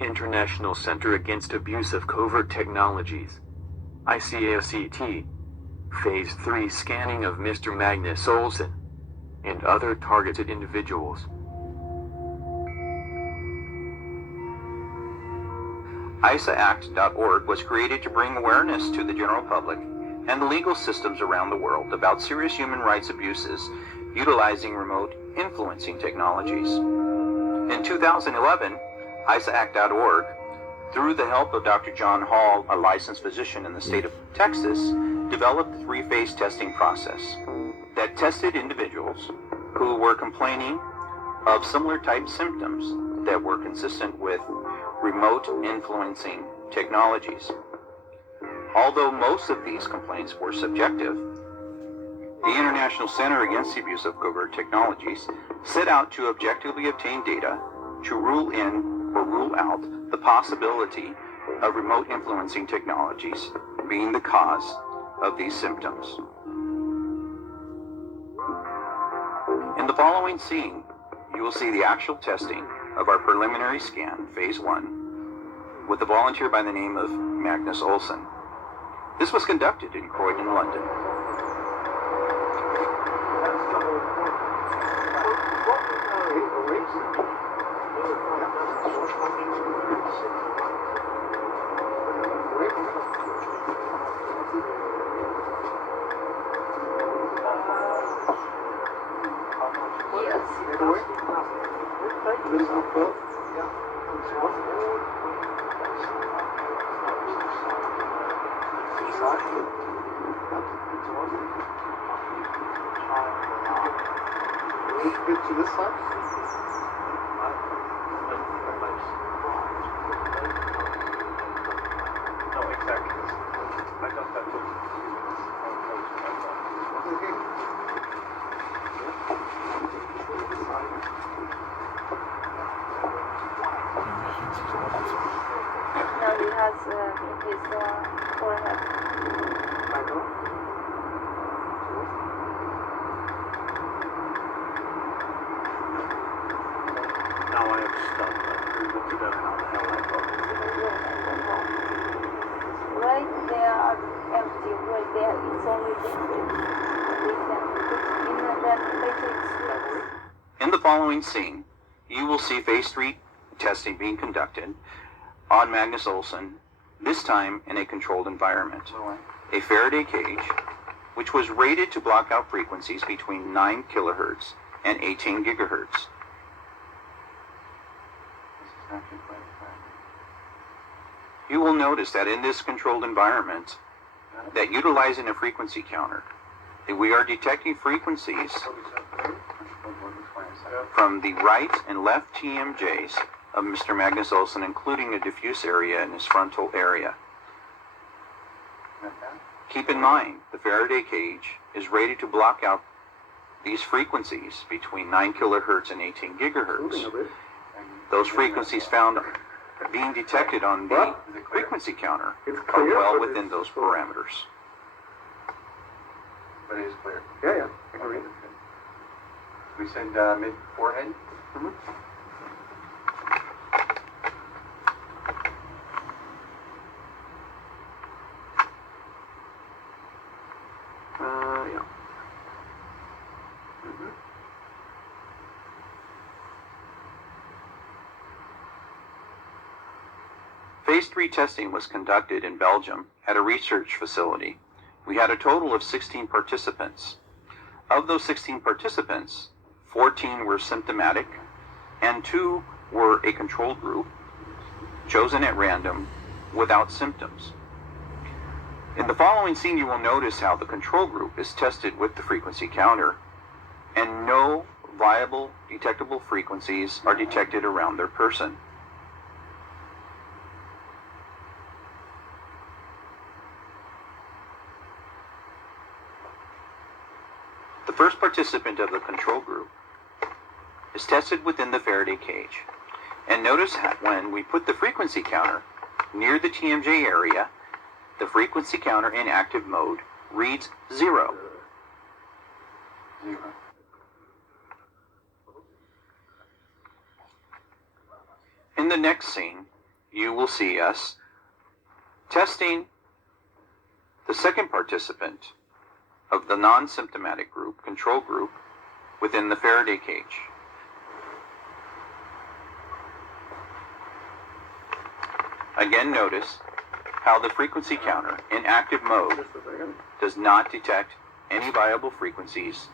International Center Against Abuse of Covert Technologies, ICAOCT, Phase 3 scanning of Mr. Magnus Olson and other targeted individuals. ISAAct.org was created to bring awareness to the general public and the legal systems around the world about serious human rights abuses utilizing remote influencing technologies. In 2011, ISAAct.org, through the help of Dr. John Hall, a licensed physician in the state of Texas, developed a three-phase testing process that tested individuals who were complaining of similar type symptoms that were consistent with remote influencing technologies. Although most of these complaints were subjective, the International Center Against the Abuse of Covert Technologies set out to objectively obtain data to rule in or rule out the possibility of remote influencing technologies being the cause of these symptoms. In the following scene, you will see the actual testing of our preliminary scan, Phase 1, with a volunteer by the name of Magnus Olson. This was conducted in Croydon, London. To this side? No, exactly. I don't have to. Now he has in his forehead. I know. Now I am stuck. I will figure out how the hell I got Right there are empty, right there it's only liquid. We can put in and then later it splits. In the following scene, you will see Phase 3 testing being conducted on Magnus Olson, this time in a controlled environment. A Faraday cage, which was rated to block out frequencies between 9 kilohertz and 18 gigahertz. You will notice that in this controlled environment, that utilizing a frequency counter, that we are detecting frequencies from the right and left TMJs of Mr. Magnus Olson, including a diffuse area in his frontal area. Keep in mind, the Faraday cage is rated to block out these frequencies between 9 kilohertz and 18 gigahertz. Those frequencies found being detected on the frequency counter are well within those parameters. But it is clear. Yeah, I agree. We said mid-forehead? Mm-hmm. Yeah. Mm-hmm. Phase 3 testing was conducted in Belgium at a research facility. We had a total of 16 participants. Of those 16 participants, 14 were symptomatic and 2 were a control group chosen at random without symptoms. In the following scene, you will notice how the control group is tested with the frequency counter and no viable detectable frequencies are detected around their person. The first participant of the control group is tested within the Faraday cage. And notice when we put the frequency counter near the TMJ area, the frequency counter in active mode reads 0. In the next scene, you will see us testing the second participant of the non-symptomatic group, control group, within the Faraday cage. Again, notice how the frequency counter in active mode Just a second. does not detect any viable frequencies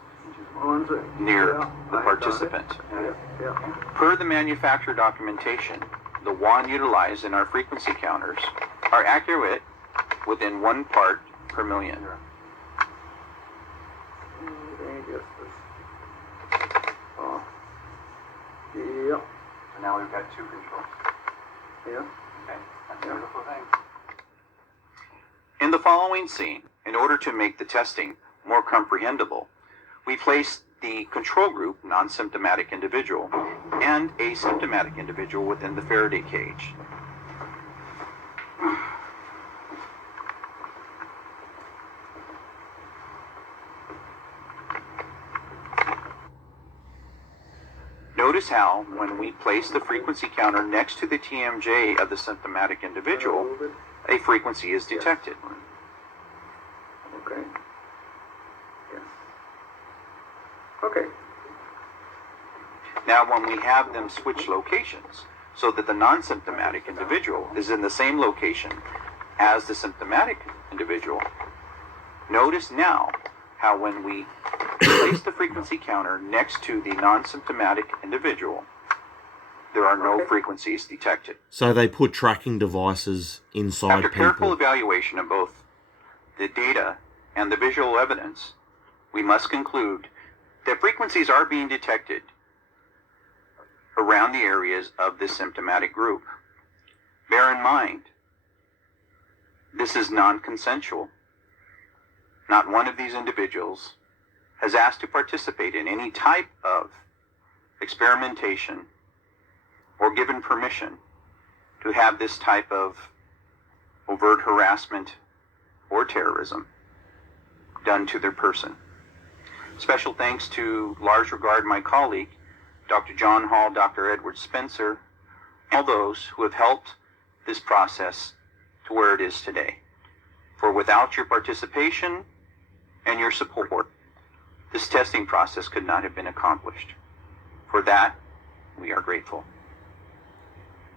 One second. near Yeah, the I got participant. it. Yeah. Per the manufacturer documentation, the WAN utilized in our frequency counters are accurate within 1 part per million. Okay, just this. Yeah. So now we've got 2 controls. Yeah. Okay, that's a beautiful thing. In the following scene, in order to make the testing more comprehensible, we place the control group, non-symptomatic individual, and a symptomatic individual within the Faraday cage. Notice how, when we place the frequency counter next to the TMJ of the symptomatic individual, a frequency is detected. Okay. Yes. Okay. Now, when we have them switch locations, so that the non-symptomatic individual is in the same location as the symptomatic individual, notice now how when we place the frequency counter next to the non-symptomatic individual, there are no frequencies detected. So they put tracking devices inside After careful people. evaluation of both the data and the visual evidence, we must conclude that frequencies are being detected around the areas of this symptomatic group. Bear in mind, this is non-consensual. Not one of these individuals has asked to participate in any type of experimentation or given permission to have this type of overt harassment or terrorism done to their person. Special thanks to large regard my colleague, Dr. John Hall, Dr. Edward Spencer, and all those who have helped this process to where it is today. For without your participation and your support, this testing process could not have been accomplished. For that, we are grateful.